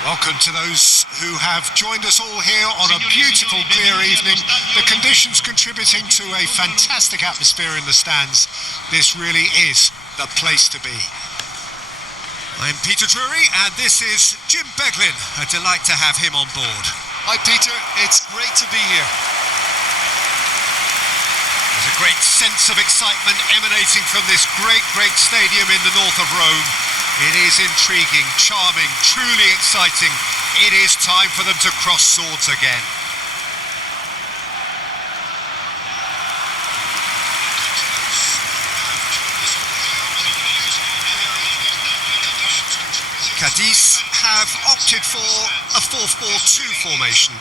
Welcome to those who have joined us all here on a beautiful, clear evening. The conditions contributing to a fantastic atmosphere in the stands. This really is the place to be. I'm Peter Drury, and this is Jim Beglin. A delight to have him on board. Hi Peter, it's great to be here. There's a great sense of excitement emanating from this great stadium in the north of Rome. It is intriguing, charming, truly exciting. It is time for them to cross swords again. Cadiz have opted for a 4-4-2 formation.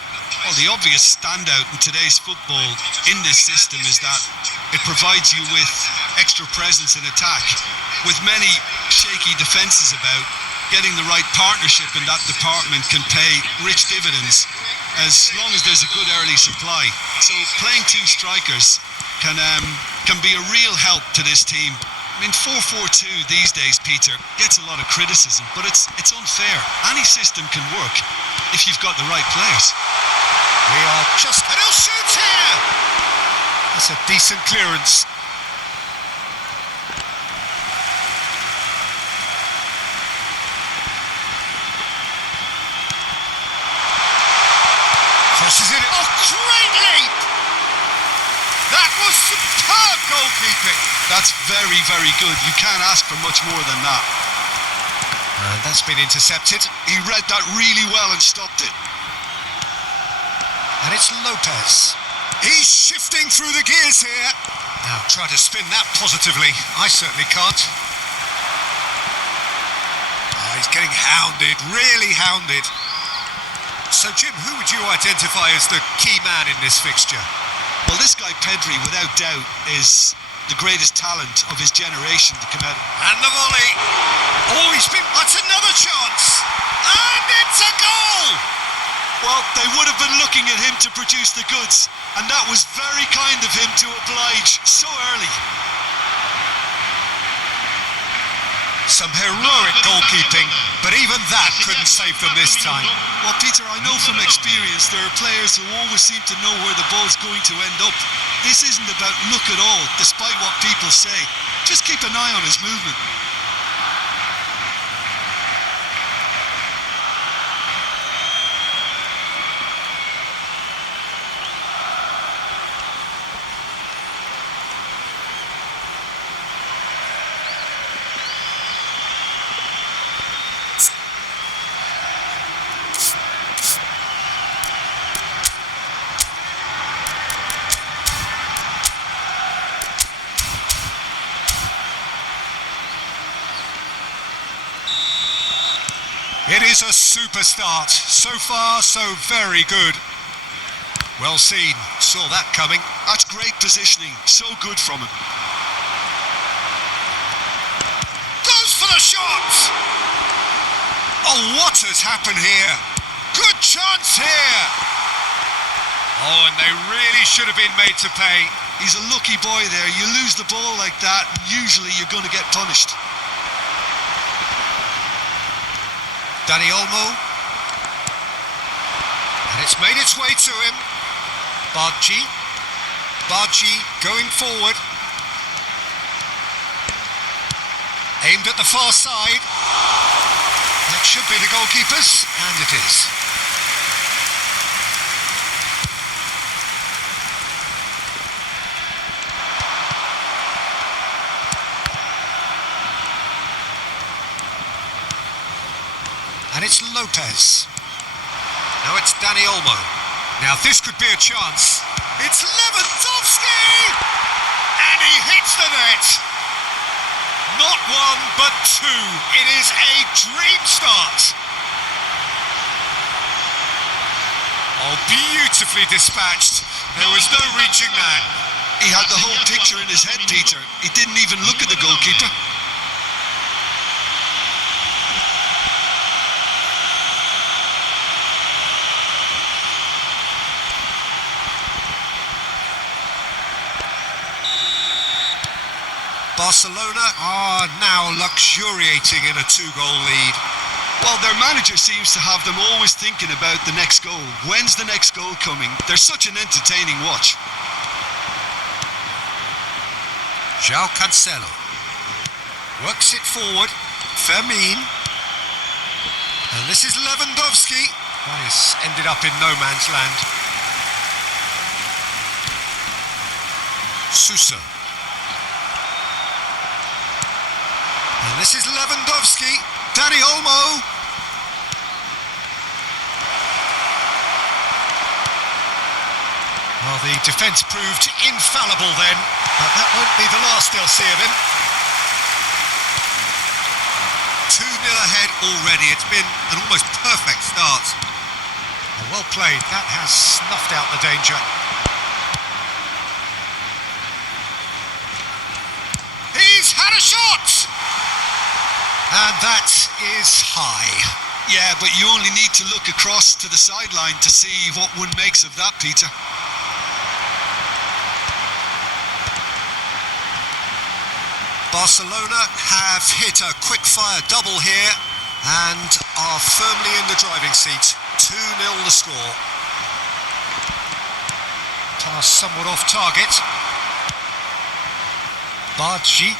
Well, the obvious standout in today's football in this system is that it provides you with extra presence in attack. With many shaky defences about, getting the right partnership in that department can pay rich dividends as long as there's a good early supply. So playing two strikers can be a real help to this team. I mean, 4-4-2 these days, Peter, gets a lot of criticism, but it's unfair. Any system can work if you've got the right players. We are just... And he'll shoot here! That's a decent clearance. Crosses in. Oh, great leap! That was superb goalkeeping. That's very, very good. You can't ask for much more than that. And that's been intercepted. He read that really well and stopped it. And it's Lopez. He's shifting through the gears here. Now try to spin that positively. I certainly can't. Oh, he's getting hounded, really hounded. So, Jim, who would you identify as the key man in this fixture? Well, this guy, Pedri, without doubt, is the greatest talent of his generation to come out. And the volley. Oh, that's another chance. And it's a goal! Well, they would have been looking at him to produce the goods, and that was very kind of him to oblige so early. Some heroic goalkeeping, but even that couldn't save them this time. Well, Peter, I know from experience there are players who always seem to know where the ball's going to end up. This isn't about luck at all, despite what people say. Just keep an eye on his movement. It is a super start. So far, so very good. Well seen. Saw that coming. That's great positioning. So good from him. Goes for the shot! Oh, what has happened here? Good chance here! Oh, and they really should have been made to pay. He's a lucky boy there. You lose the ball like that, and usually you're going to get punished. Dani Olmo, and it's made its way to him. Bargi going forward, aimed at the far side. That should be the goalkeepers, and it is. And it's Lopez. Now it's Dani Olmo. Now this could be a chance. It's Lewandowski! And he hits the net. Not one, but two. It is a dream start. Oh, beautifully dispatched. There was no reaching that. He had the whole picture in his head, Peter. He didn't even look at the goalkeeper. Barcelona are now luxuriating in a 2-goal lead. Well, their manager seems to have them always thinking about the next goal. When's the next goal coming? They're such an entertaining watch. João Cancelo works it forward. Fermin. And this is Lewandowski. That has ended up in no man's land. Sousa. And this is Lewandowski. Dani Olmo. Well, the defence proved infallible then, but that won't be the last they'll see of him. 2-0 ahead already. It's been an almost perfect start. Well played. That has snuffed out the danger. He's had a shot! And that is high. Yeah, but you only need to look across to the sideline to see what one makes of that, Peter. Barcelona have hit a quick-fire double here and are firmly in the driving seat. 2-0 the score. Pass somewhat off target. Bargi.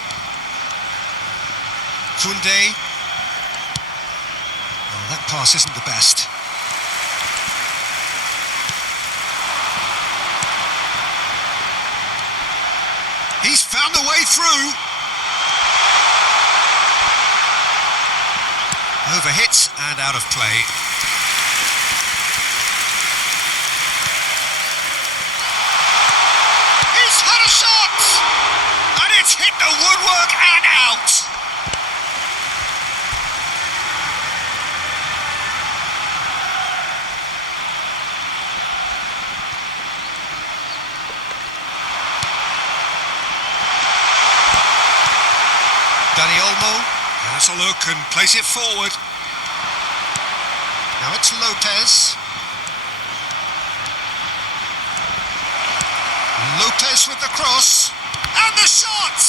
Koundé. Oh, that pass isn't the best. He's found a way through. Overhit and out of play. He's had a shot! And it's hit the woodwork and out! Dani Olmo has a look and plays it forward. Now it's Lopez. Lopez with the cross. And the shot!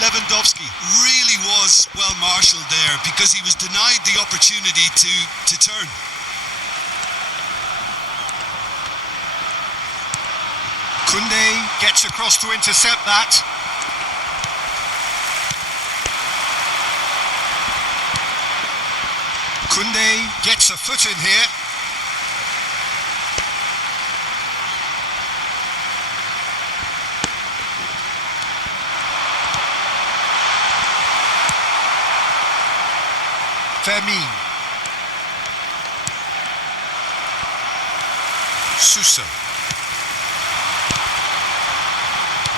Lewandowski really was well marshalled there because he was denied the opportunity to turn. Koundé gets across to intercept that. Koundé gets a foot in here. Fermin. Sousa.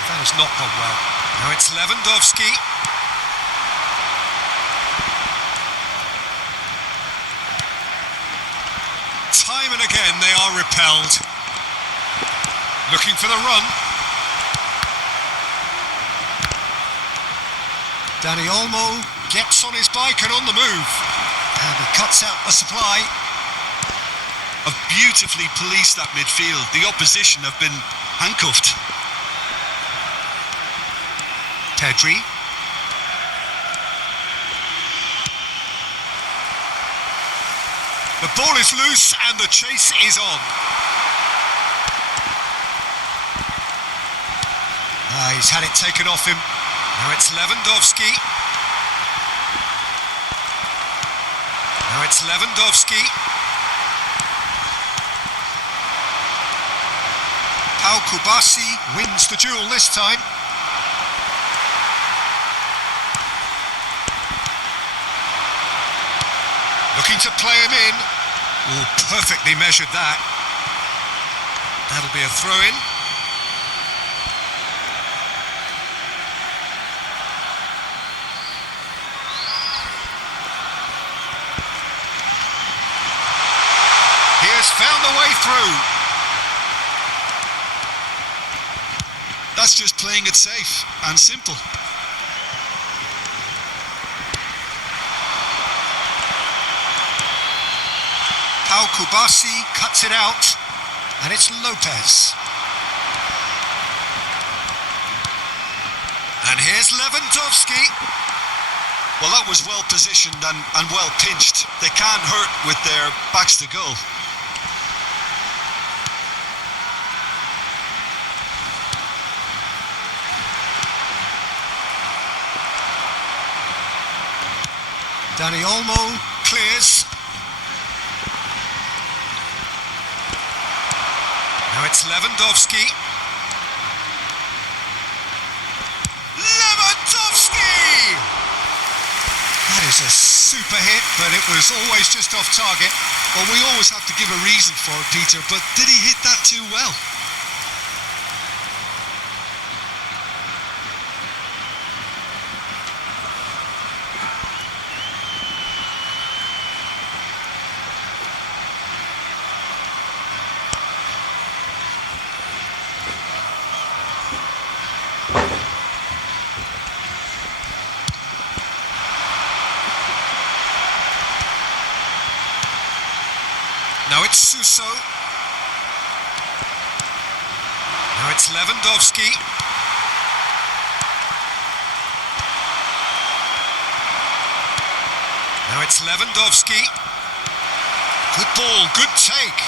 That has not gone well. Now it's Lewandowski. Time and again they are repelled. Looking for the run. Dani Olmo gets on his bike and on the move. And he cuts out the supply. Have beautifully policed that midfield. The opposition have been handcuffed. Pedri. The ball is loose and the chase is on. He's had it taken off him. Now it's Lewandowski. Now it's Lewandowski. Pau Kubasi wins the duel this time. Looking to play him in. Oh, perfectly measured that. That'll be a throw-in. He has found the way through. That's just playing it safe and simple. Pau Kubasi cuts it out, and it's Lopez. And here's Lewandowski. Well, that was well positioned and well pinched. They can't hurt with their backs to goal. Dani Olmo clears. Now it's Lewandowski. Lewandowski! That is a super hit, but it was always just off target. Well, we always have to give a reason for it, Peter, but did he hit that too well? Now it's Suso. Now it's Lewandowski. Now it's Lewandowski. Good ball, good take.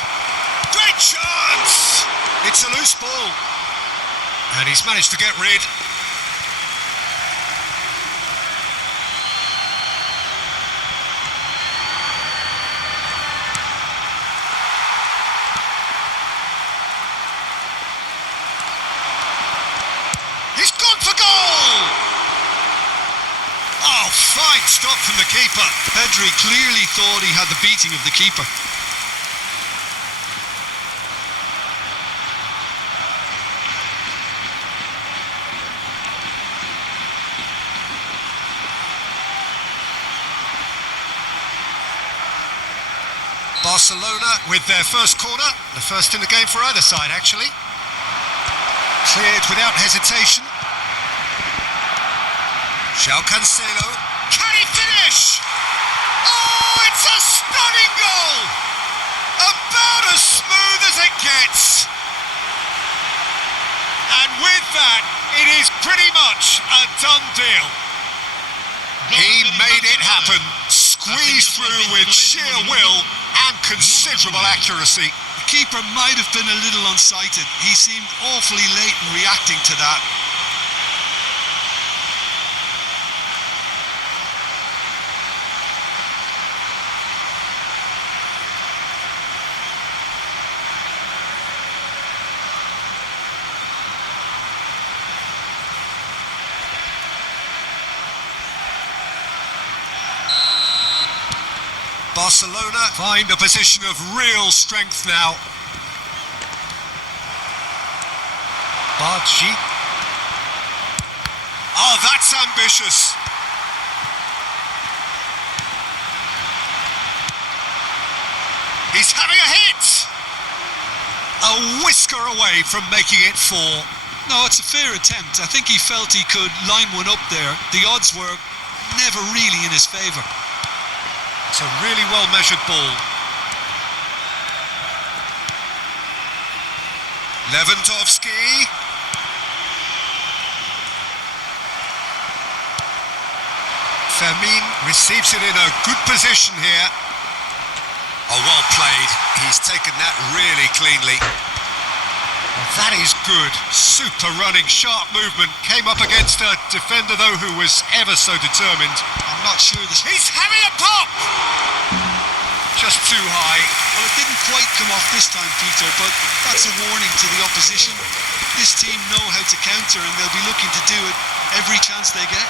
Great chance! It's a loose ball. And he's managed to get rid. He's gone for goal! Oh, fine stop from the keeper. Pedri clearly thought he had the beating of the keeper. Barcelona with their first corner, the first in the game for either side actually. Cleared without hesitation. João Cancelo. Can he finish? Oh, it's a stunning goal! About as smooth as it gets. And with that, it is pretty much a done deal. He made it happen, squeezed through with sheer will and considerable accuracy. The keeper might have been a little unsighted. He seemed awfully late in reacting to that. Barcelona find a position of real strength now. Bargi. Oh, that's ambitious. He's having a hit. A whisker away from making it 4. No, it's a fair attempt. I think he felt he could line one up there. The odds were never really in his favour. It's a really well-measured ball. Lewandowski. Fermin receives it in a good position here. Oh, well played. He's taken that really cleanly. Well, that is good. Super running, sharp movement. Came up against a defender, though, who was ever so determined. I'm not sure this... He's having a pop! Just too high. Well, it didn't quite come off this time, Peter, but that's a warning to the opposition. This team know how to counter, and they'll be looking to do it every chance they get.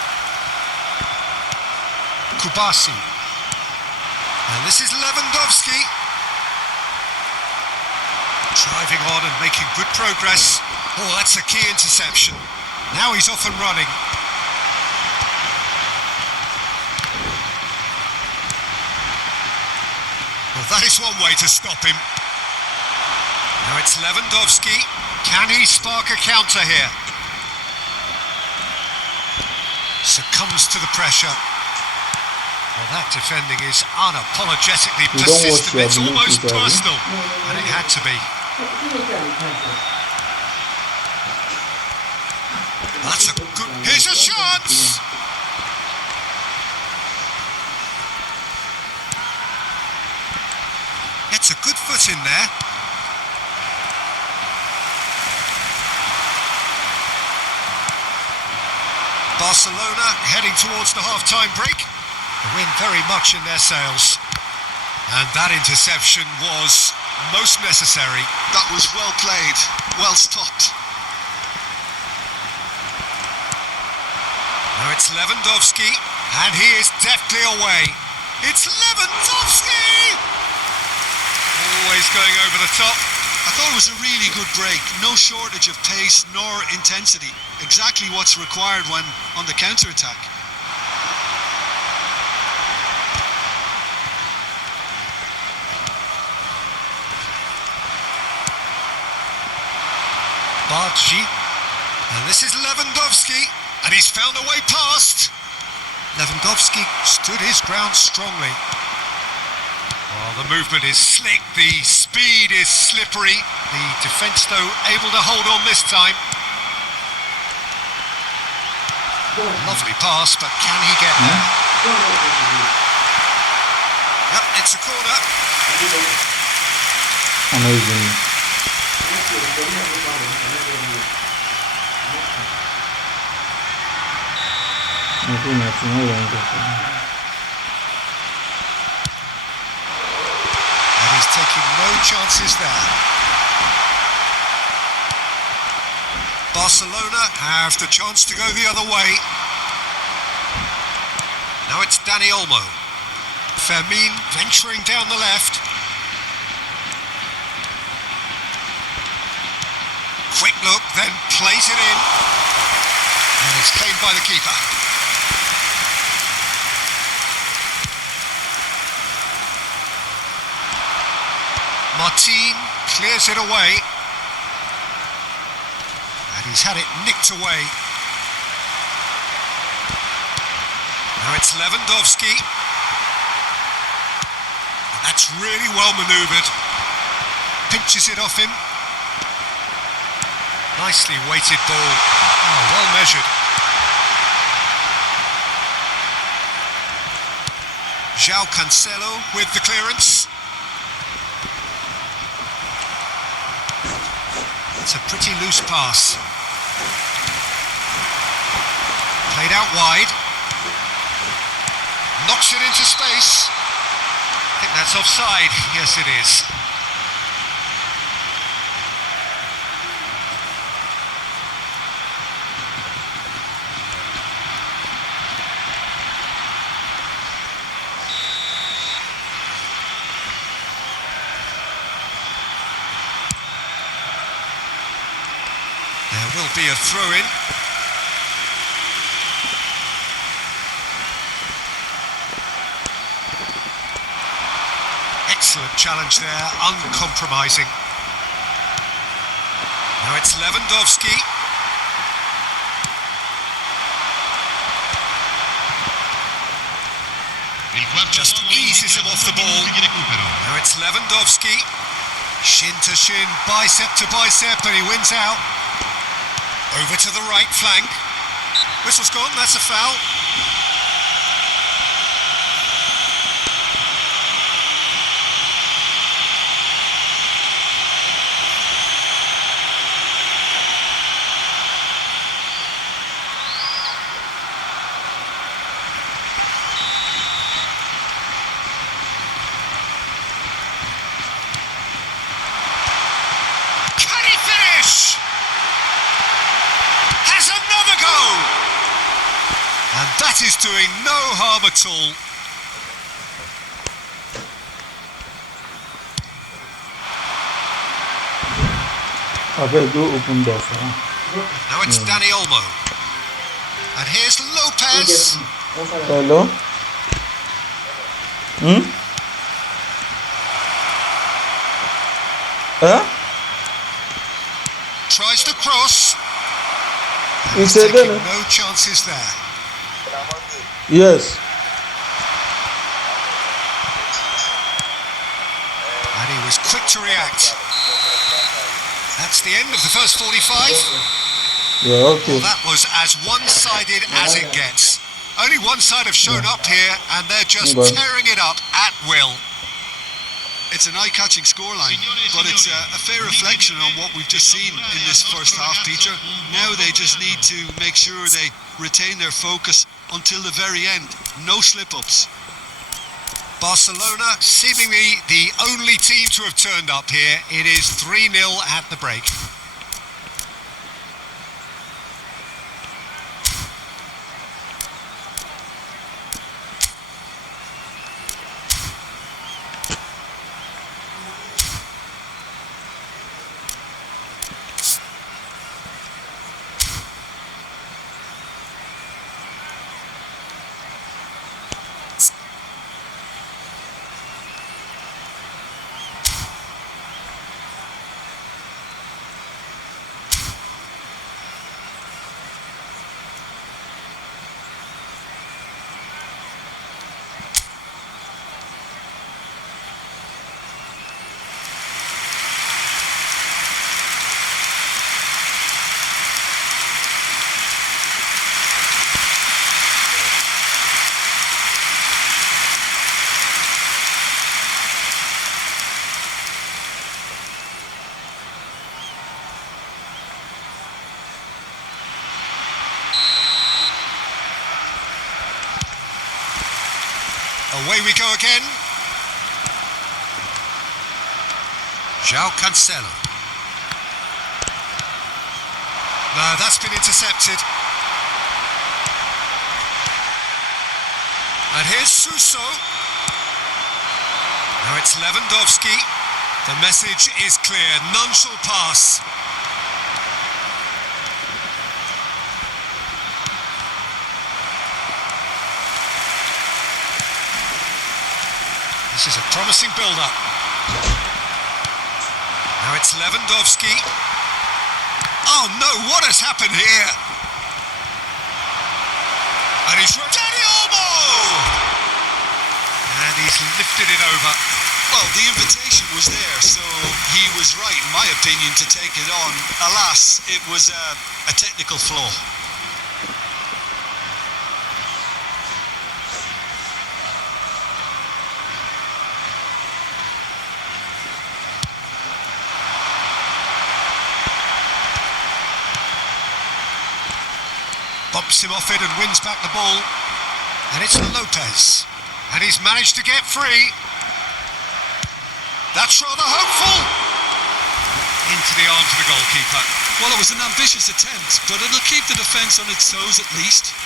Kubasi. And this is Lewandowski. Driving on and making good progress. Oh, that's a key interception. Now he's off and running. Well, that is one way to stop him. Now it's Lewandowski. Can he spark a counter here? Succumbs to the pressure. Well, that defending is unapologetically persistent. It's almost personal, and it had to be. That's a good... Here's a chance! Barcelona heading towards the half-time break. The wind very much in their sails. And that interception was most necessary. That was well played, well stopped. Now it's Lewandowski, and he is deftly away. It's Lewandowski! Always going over the top. I thought it was a really good break. No shortage of pace nor intensity. Exactly what's required when on the counter-attack. Bargi, and this is Lewandowski, and he's found a way past. Lewandowski stood his ground strongly. Oh, the movement is slick, the speed is slippery. The defence, though, able to hold on this time. Lovely pass, but can he get there? Yep, it's a corner. Amazing. And he's taking no chances there. Barcelona have the chance to go the other way. Now it's Dani Olmo. Fermin venturing down the left. Quick look, then plays it in. And it's claimed by the keeper. Martin clears it away. And he's had it nicked away. Now it's Lewandowski. And that's really well manoeuvred. Pinches it off him. Nicely weighted ball. Oh, well measured. João Cancelo with the clearance. It's a pretty loose pass. Played out wide. Knocks it into space. I think that's offside. Yes, it is. There will be a throw-in. Excellent challenge there, uncompromising. Now it's Lewandowski. Just eases him off the ball. Now it's Lewandowski. Shin to shin, bicep to bicep, and he wins out. Over to the right flank. Whistle's gone, that's a foul. Can he finish? Has another go! And that is doing no harm at all. I better go open door for her. Now it's Dani Olmo. And here's Lopez. Hello? Huh? Tries to cross. And You he's said taking that? no chances there. Yes. And he was quick to react. That's the end of the first 45. Yeah, okay. Well, that was as one-sided as it gets. Only one side have shown up here, and they're just Okay. tearing it up at will. it's an eye-catching scoreline, but it's a fair reflection on what we've just seen in this first half, Peter. Now they just need to make sure they retain their focus until the very end. No slip-ups. Barcelona, seemingly the only team to have turned up here. It is 3-0 at the break. Away we go again. João Cancelo. No, that's been intercepted. And here's Suso. Now it's Lewandowski. The message is clear. None shall pass. This is a promising build-up. Now it's Lewandowski. Oh no, what has happened here? And he's Dani Olmo! And he's lifted it over. Well, the invitation was there, so he was right, in my opinion, to take it on. Alas, it was a technical flaw. Bumps him off it and wins back the ball. And it's Lopez. And he's managed to get free. That's rather hopeful. Into the arms of the goalkeeper. Well, it was an ambitious attempt, but it'll keep the defence on its toes at least.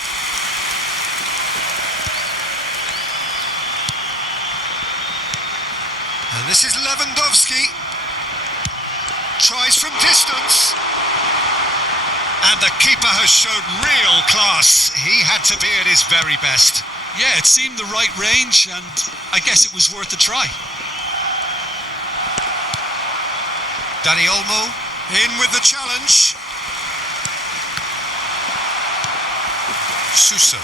And this is Lewandowski. Tries from distance. And the keeper has shown real class. He had to be at his very best. Yeah, it seemed the right range, and I guess it was worth a try. Dani Olmo in with the challenge. Suso.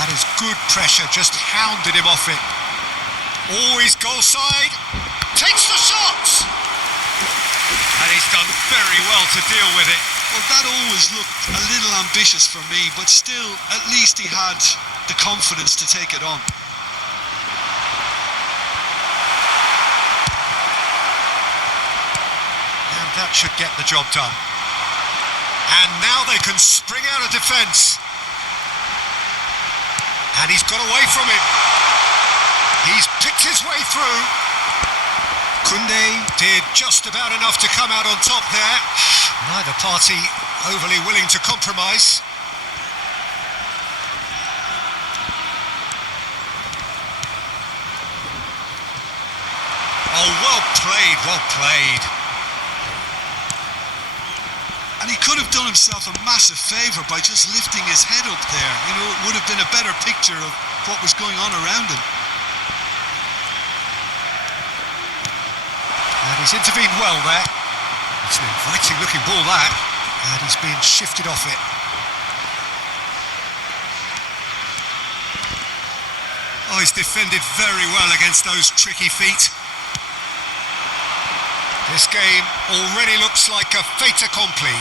That is good pressure, just hounded him off it. Always goal side. Takes the shot. And he's done very well to deal with it. Well, that always looked a little ambitious for me, but still, at least he had the confidence to take it on. And that should get the job done. And now they can spring out of defence. And he's got away from it. He's picked his way through. Koundé did just about enough to come out on top there. Neither party overly willing to compromise. Oh, well played, well played. And he could have done himself a massive favour by just lifting his head up there. You know, it would have been a better picture of what was going on around him. And he's intervened well there. It's an inviting looking ball that. And he's been shifted off it. Oh, he's defended very well against those tricky feet. This game already looks like a fait accompli.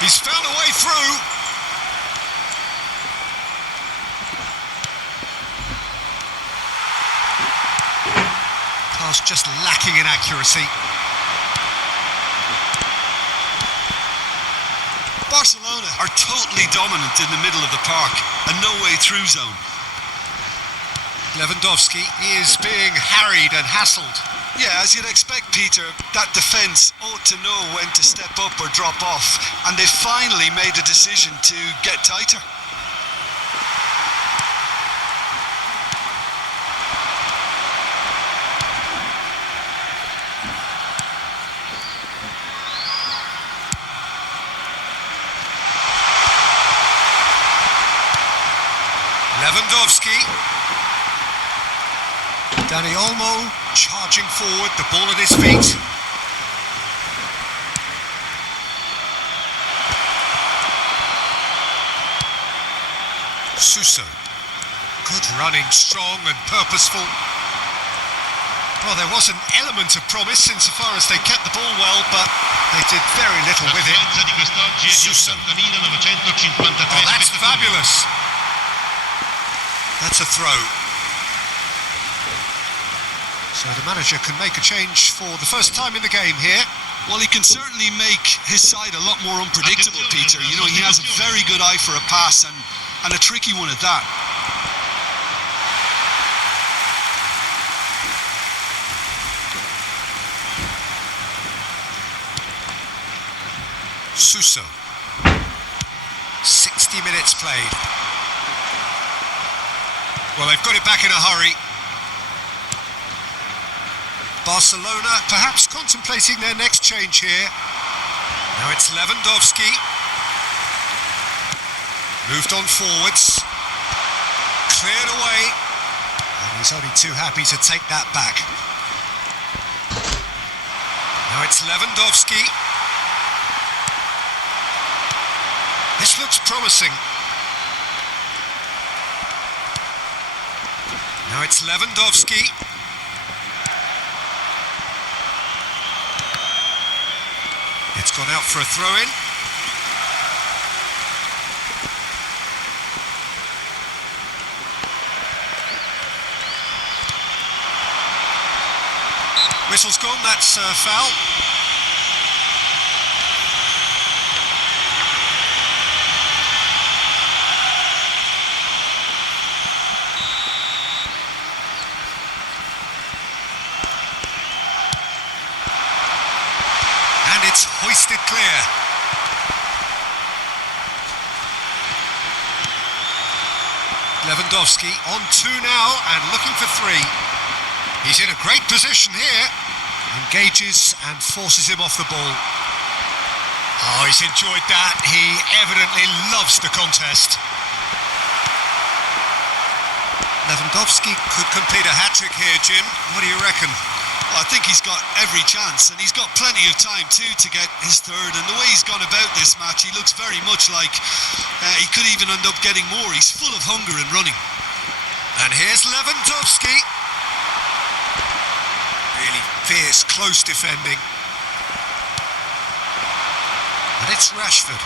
He's found a way through. Miles just lacking in accuracy. Barcelona are totally dominant in the middle of the park, a no-way through zone. Lewandowski is being harried and hassled. Yeah, as you'd expect, Peter, that defence ought to know when to step up or drop off, and they finally made a decision to get tighter. Lewandowski. Dani Olmo charging forward, the ball at his feet. Suso. Good running, strong and purposeful. Well, there was an element of promise insofar as they kept the ball well, but they did very little with it. Suso. Oh, that's fabulous. That's a throw. So the manager can make a change for the first time in the game here. Well, he can certainly make his side a lot more unpredictable, Peter. You know, he has a very good eye for a pass and a tricky one at that. Suso. 60 minutes played. Well, they've got it back in a hurry. Barcelona perhaps contemplating their next change here. Now it's Lewandowski. Moved on forwards. Cleared away. And he's only too happy to take that back. Now it's Lewandowski. This looks promising. Now it's Lewandowski. It's gone out for a throw-in. Whistle's gone, that's a foul. And it's hoisted clear. Lewandowski on 2 now and looking for 3. He's in a great position here. Engages and forces him off the ball. Oh, he's enjoyed that. He evidently loves the contest. Lewandowski could complete a hat-trick here, Jim. What do you reckon? Well, I think he's got every chance, and he's got plenty of time too to get his third. And the way he's gone about this match, he looks very much like he could even end up getting more. He's full of hunger and running. And here's Lewandowski. Really fierce, close defending. And it's Rashford.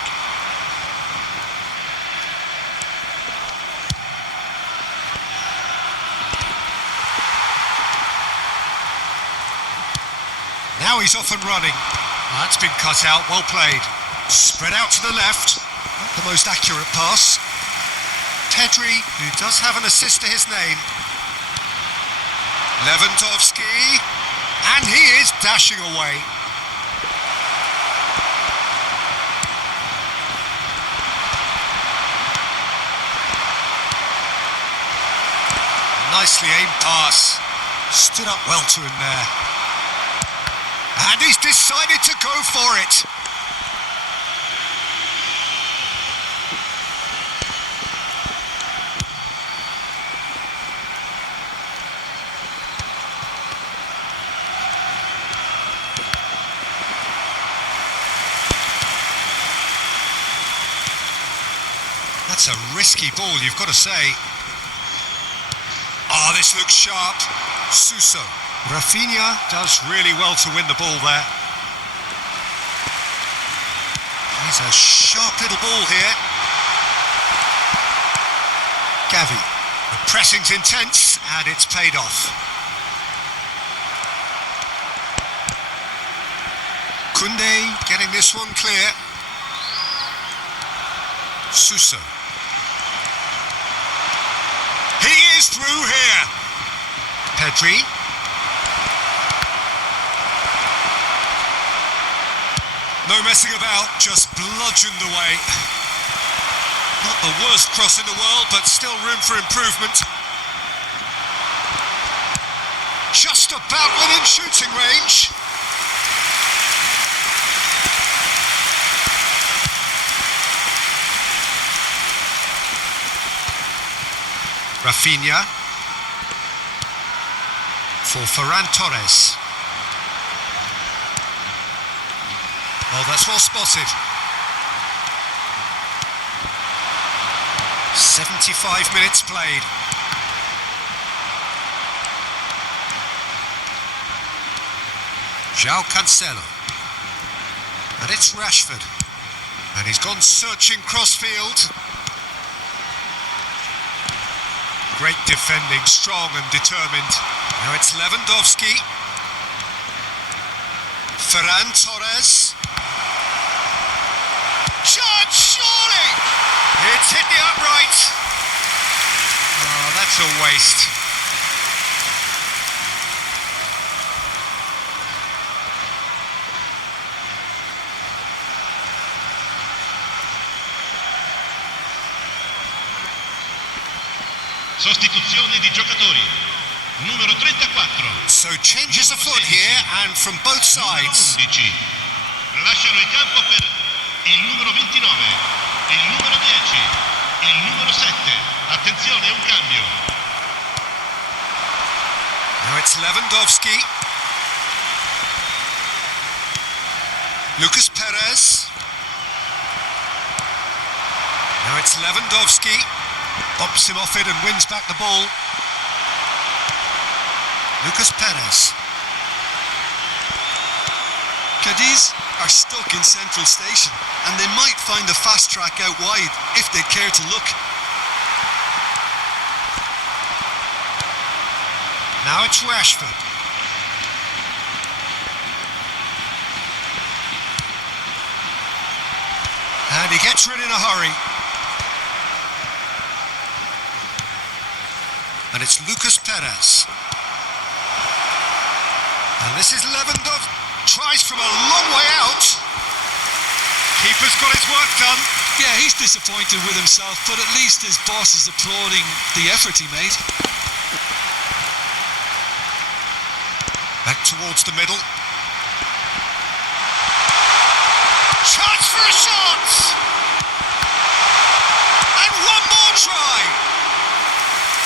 Now he's off and running. That's been cut out, well played. Spread out to the left. Not the most accurate pass. Pedri, who does have an assist to his name. Lewandowski. And he is dashing away. Nicely aimed pass. Stood up well to him there. And he's decided to go for it. That's a risky ball, you've got to say. Oh, this looks sharp. Suso. Rafinha does really well to win the ball there. He's a sharp little ball here. Gavi. The pressing's intense and it's paid off. Koundé getting this one clear. Suso. He is through here. Pedri. No messing about, just bludgeoned away. Not the worst cross in the world, but still room for improvement. Just about within shooting range. Rafinha for Ferran Torres. Oh, that's well spotted. 75 minutes played. João Cancelo. And it's Rashford. And he's gone searching crossfield. Great defending, strong and determined. Now it's Lewandowski. Ferran Torres. Shot, surely! It's hit the upright. Oh, that's a waste. Sostituzione di giocatori. Numero 34. So changes afoot here and from both sides. Numero 11. Lasciano il campo per il numero 29, il numero 10, il numero 7. Attenzione, un cambio. Now it's Lewandowski. Lucas Perez. Now it's Lewandowski. Bops him off it and wins back the ball. Lucas Perez. Cadiz are stuck in Central Station and they might find a fast track out wide if they care to look. Now it's Rashford. And he gets rid in a hurry. And it's Lucas Perez. And this is Lewandowski. Tries from a long way out. Keeper's got his work done. Yeah, he's disappointed with himself, but at least his boss is applauding the effort he made. Back towards the middle. Chance for a shot! And one more try!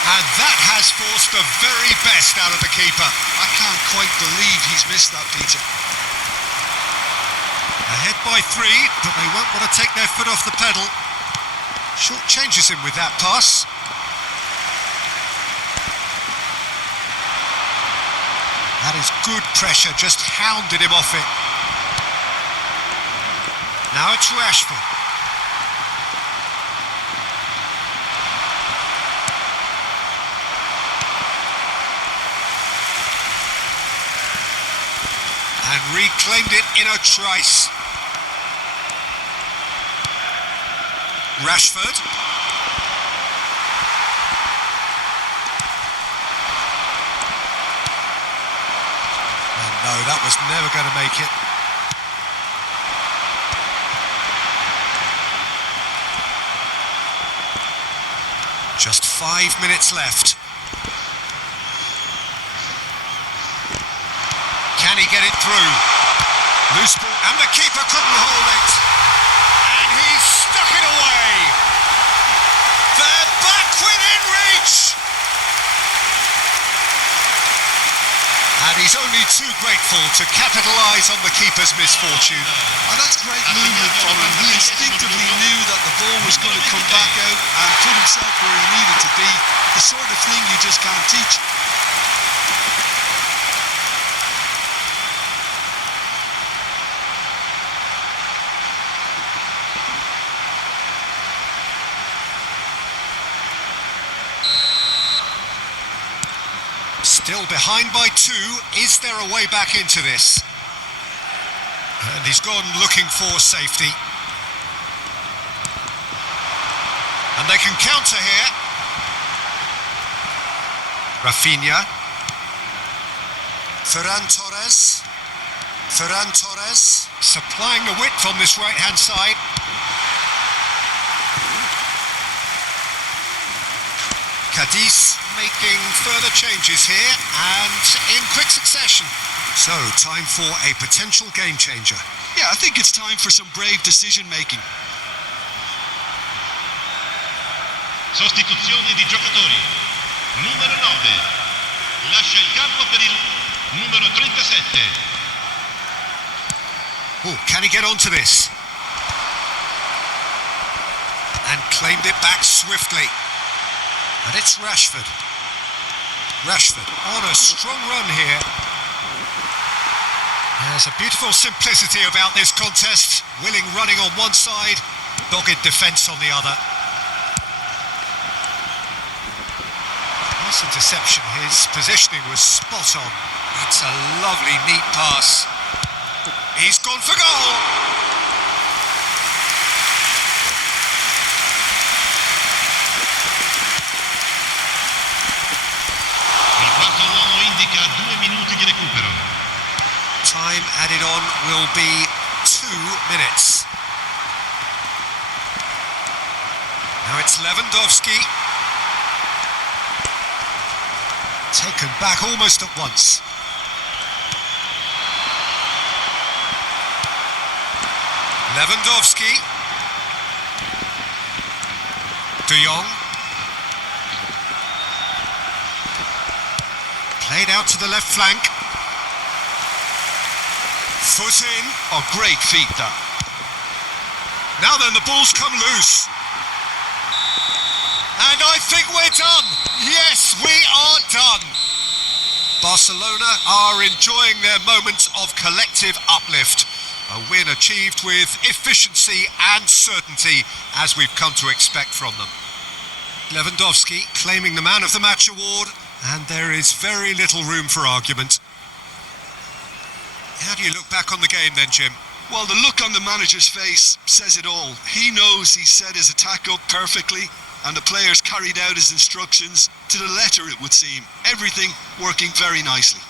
And that has forced the very best out of the keeper. I can't quite believe he's missed that, Peter. Ahead by 3, but they won't want to take their foot off the pedal. Short changes him with that pass. That is good pressure, just hounded him off it. Now it's Rashford. And reclaimed it in a trice. Rashford. And no, that was never going to make it. Just 5 minutes left. Can he get it through? Loose ball, and the keeper couldn't hold it. And he's stuck it away. They're back within reach. And he's only too grateful to capitalise on the keeper's misfortune. Oh, that's great movement from him. He instinctively knew that the ball was going to come back out and put himself where he needed to be. The sort of thing you just can't teach. Still behind by 2. Is there a way back into this? And he's gone looking for safety. And they can counter here. Rafinha. Ferran Torres. Ferran Torres supplying the width on this right-hand side. Cadiz making further changes here and in quick succession. So, time for a potential game changer. Yeah, I think it's time for some brave decision-making. Sostituzione di giocatori. Numero 9. Lascia il campo per il numero 37. Oh, can he get onto this? And claimed it back swiftly. And it's Rashford. Rashford on a strong run here. There's a beautiful simplicity about this contest. Willing running on one side, dogged defence on the other. Nice interception. His positioning was spot on. It's a lovely, neat pass. He's gone for goal! Il quarto uomo indica 2 minuti di recupero. Time added on will be 2 minutes. Now it's Lewandowski. Taken back almost at once. Lewandowski. De Jong. Played out to the left flank. Foot in. Oh, great feat, that. Now then, the ball's come loose. And I think we're done. Yes, we are done. Barcelona are enjoying their moment of collective uplift. A win achieved with efficiency and certainty, as we've come to expect from them. Lewandowski claiming the Man of the Match award, and there is very little room for argument. How do you look back on the game then, Jim? Well, the look on the manager's face says it all. He knows he set his attack up perfectly, and the players carried out his instructions to the letter, it would seem. Everything working very nicely.